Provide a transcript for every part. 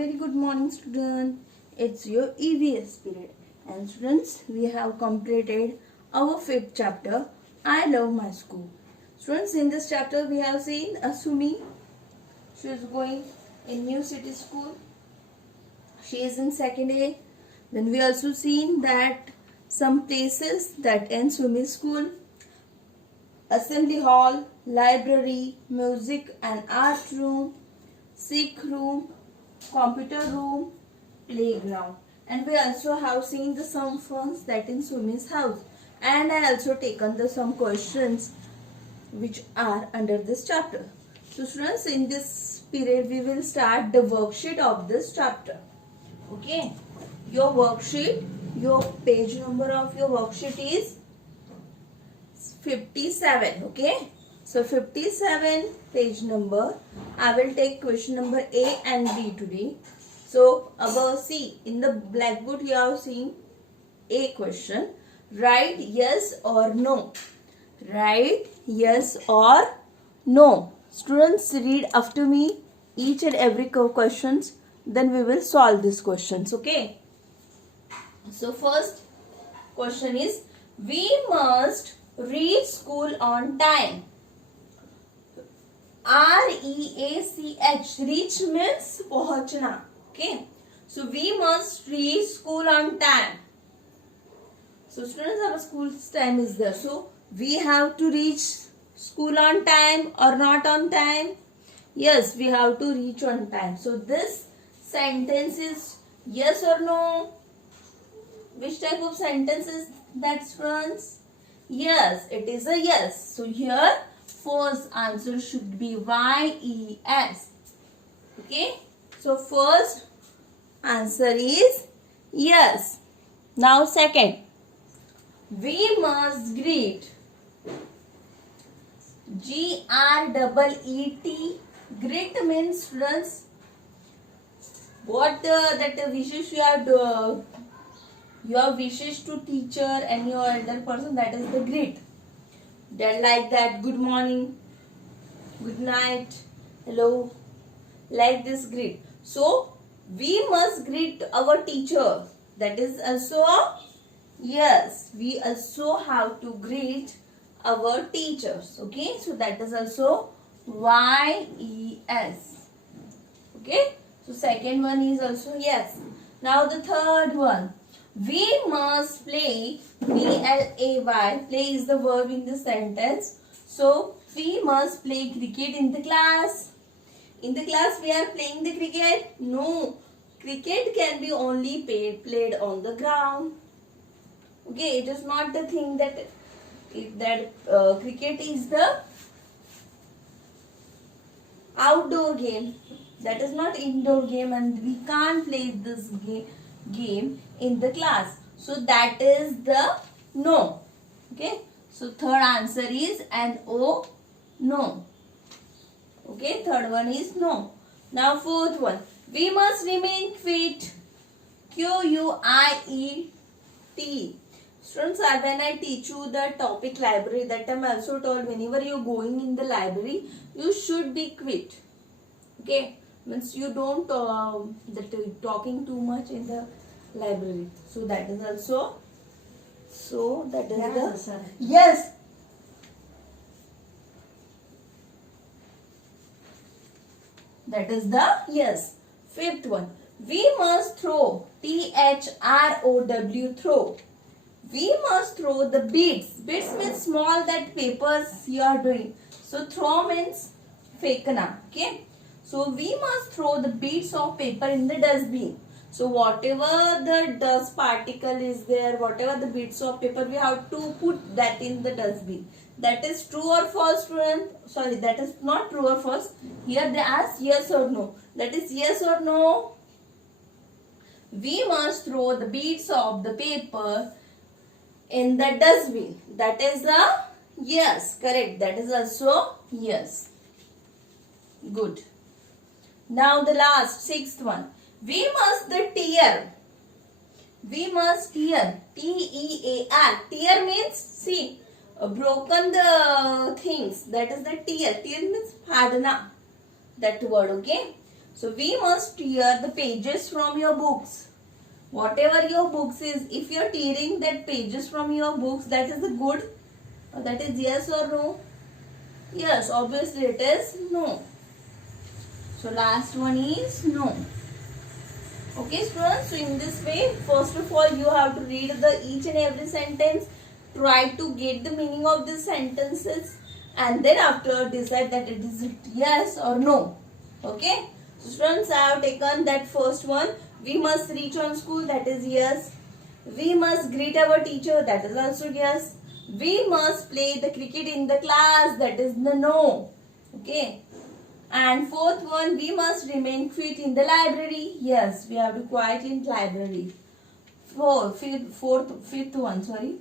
very good morning, student. It's your EVS period. And students, we have completed our fifth chapter, I Love My School. Students, in this chapter we have seen Asumi. She is going in New City School. She is in second A. Then we also seen that some places that in Sumi School, assembly hall, library, music and art room, Sikh room, computer room, playground. And we also have seen the some funds that in Sumi's house. And I also taken the some questions which are under this chapter. So students, in this period we will start the worksheet of this chapter. Okay. Your worksheet, your page number of your worksheet is 57. Okay. So 57 page number. I will take question number A and B today. So above C in the blackboard you have seen A question. Write yes or no. Write yes or no. Students, read after me each and every questions. Then we will solve these questions. Okay. So first question is, we must reach school on time. REACH, reach means पहुंचना. Okay. So we must reach school on time. So students, our school's time is there. So we have to reach school on time or not on time? Yes, we have to reach on time. So this sentence is yes or no? Which type of sentence is that, students? Yes, it is a yes. So here first answer should be YES. Okay. So first answer is yes. Now second, we must greet. GREET. Greet means, students, what that wishes you are your wishes to teacher and your elder person, that is the greet. Then like that, good morning, good night, hello, like this greet. So we must greet our teacher. That is also yes. We also have to greet our teachers. Okay, so that is also YES. Okay, so second one is also yes. Now the third one, we must play. PLAY. Play is the verb in the sentence. So we must play cricket in the class. In the class we are playing the cricket? No. Cricket can be only played on the ground. Okay, it is not the thing that cricket is the outdoor game. That is not indoor game, and we can't play this game in the class. So that is the no. Okay. So third answer is NO, no. Okay. Third one is no. Now fourth one, we must remain fit. QUIET. Students, when I teach you the topic library, that time I also told whenever you are going in the library, you should be quit. Okay. Means you don't talking too much in the library. So that is also. So that is yes, the yes. That is the yes. Fifth one, we must throw. THROW, throw. We must throw the beads. Beads means small that papers you are doing. So throw means फेंकना. Okay. So we must throw the beads of paper in the dustbin. So whatever the dust particle is there, whatever the bits of paper, we have to put that in the dustbin. That is true or false, student? Sorry, that is not true or false. Here they ask yes or no. That is yes or no. We must throw the bits of the paper in the dustbin. That is a yes. Correct. That is also yes. Good. Now the last, sixth one. We must tear. We must tear. TEAR. Tear means, see, broken the things. That is the tear. Tear means फाड़ना. That word, okay. So we must tear the pages from your books. Whatever your books is, if you are tearing that pages from your books, that is the good, or that is yes or no? Yes, obviously it is no. So last one is no. Okay students, so in this way, first of all you have to read the each and every sentence, try to get the meaning of the sentences, and then after decide that it is yes or no. Okay, so students, I have taken that first one. We must reach on school, that is yes. We must greet our teacher, that is also yes. We must play the cricket in the class, that is the no. Okay. And fourth one, we must remain quiet in the library. Yes, we have to quiet in library. Fifth one, sorry.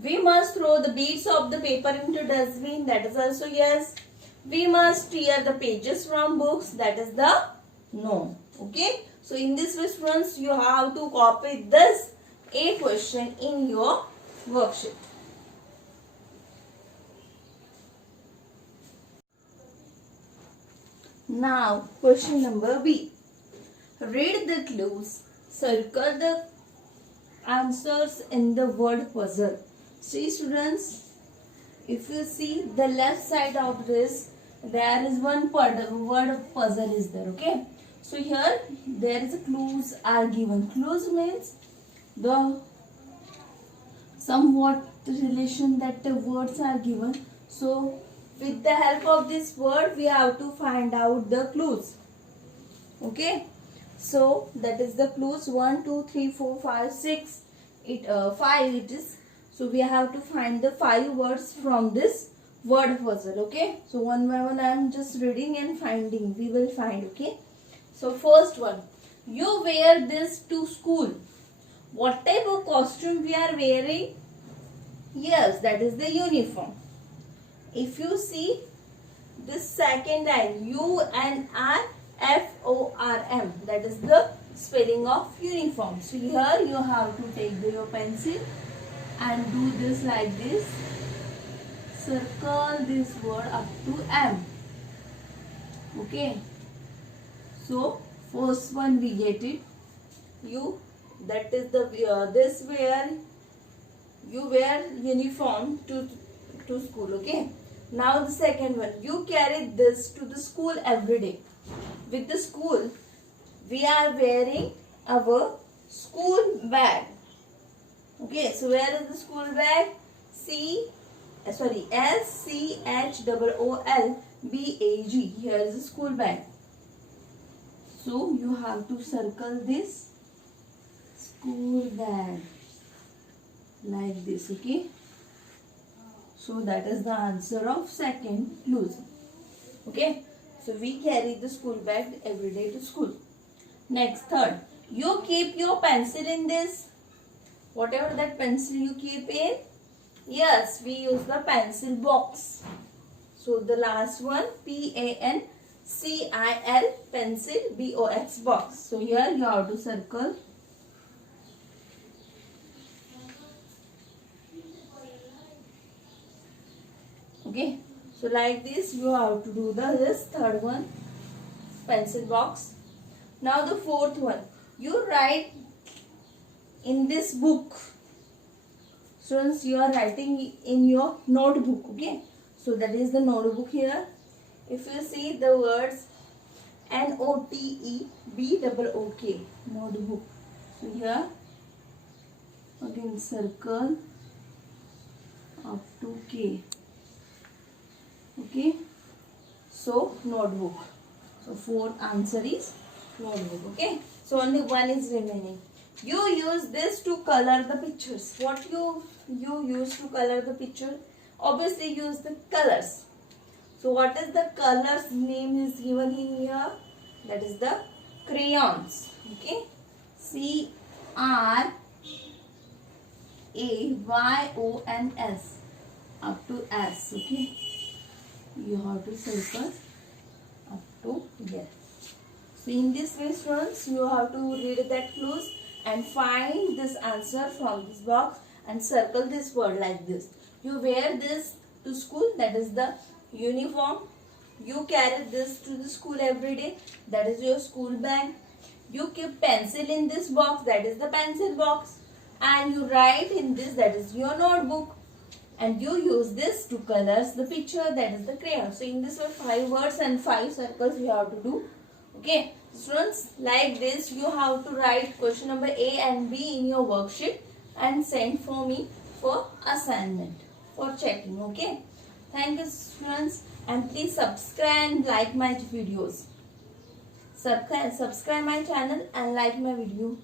We must throw the beads of the paper into dustbin. That is also yes. We must tear the pages from books. That is the no. Okay. So in this way, students, you have to copy this A question in your worksheet. Now, question number B. Read the clues. Circle the answers in the word puzzle. See students, if you see the left side of this, there is one word puzzle is there. Okay. So here there is a clues are given. Clues means the somewhat relation that the words are given. So with the help of this word, we have to find out the clues. Okay. So that is the clues 1, 2, 3, 4, 5, 6. 5 it is. So we have to find the 5 words from this word puzzle. Okay. So one by one I am just reading and finding. We will find. Okay. So first one. You wear this to school. What type of costume we are wearing? Yes, that is the uniform. If you see this second line, UNIFORM, that is the spelling of uniform. So here you have to take your pencil and do this like this. Circle this word up to M. Okay. So first one we get it. You, that is the this where you wear uniform to school. Okay. Now the second one, you carry this to the school every day. With the school, we are wearing our school bag. Okay, so where is the school bag? SCHOOLBAG. Here is the school bag. So you have to circle this school bag like this. Okay. So that is the answer of second clue. Okay. So we carry the school bag every day to school. Next, third. You keep your pencil in this. Whatever that pencil you keep in. Yes, we use the pencil box. So the last one, PANCIL, pencil, BOX, box. So here you have to circle. Okay, so like this you have to do this third one, pencil box. Now the fourth one, you write in this book. Students, you are writing in your notebook. Okay, so that is the notebook here. If you see the words NOTEBOOK, notebook. So here again circle up to K. Okay, so notebook. So fourth answer is notebook. Okay, so only one is remaining. You use this to color the pictures. What you use to color the picture? Obviously use the colors. So what is the colors name is given in here? That is the crayons. Okay, CRAYONS up to S. Okay. You have to circle up to here. So in this way, students, you have to read that clues and find this answer from this box and circle this word like this. You wear this to school, that is the uniform. You carry this to the school every day. That is your school bag. You keep pencil in this box. That is the pencil box. And you write in this. That is your notebook. And you use this to colors the picture. That is the crayon. So in this way 5 words and 5 circles you have to do. Okay. Students, like this you have to write question number A and B in your worksheet and send for me for assignment, for checking. Okay. Thank you students, and please subscribe and like my videos. Subscribe my channel and like my video.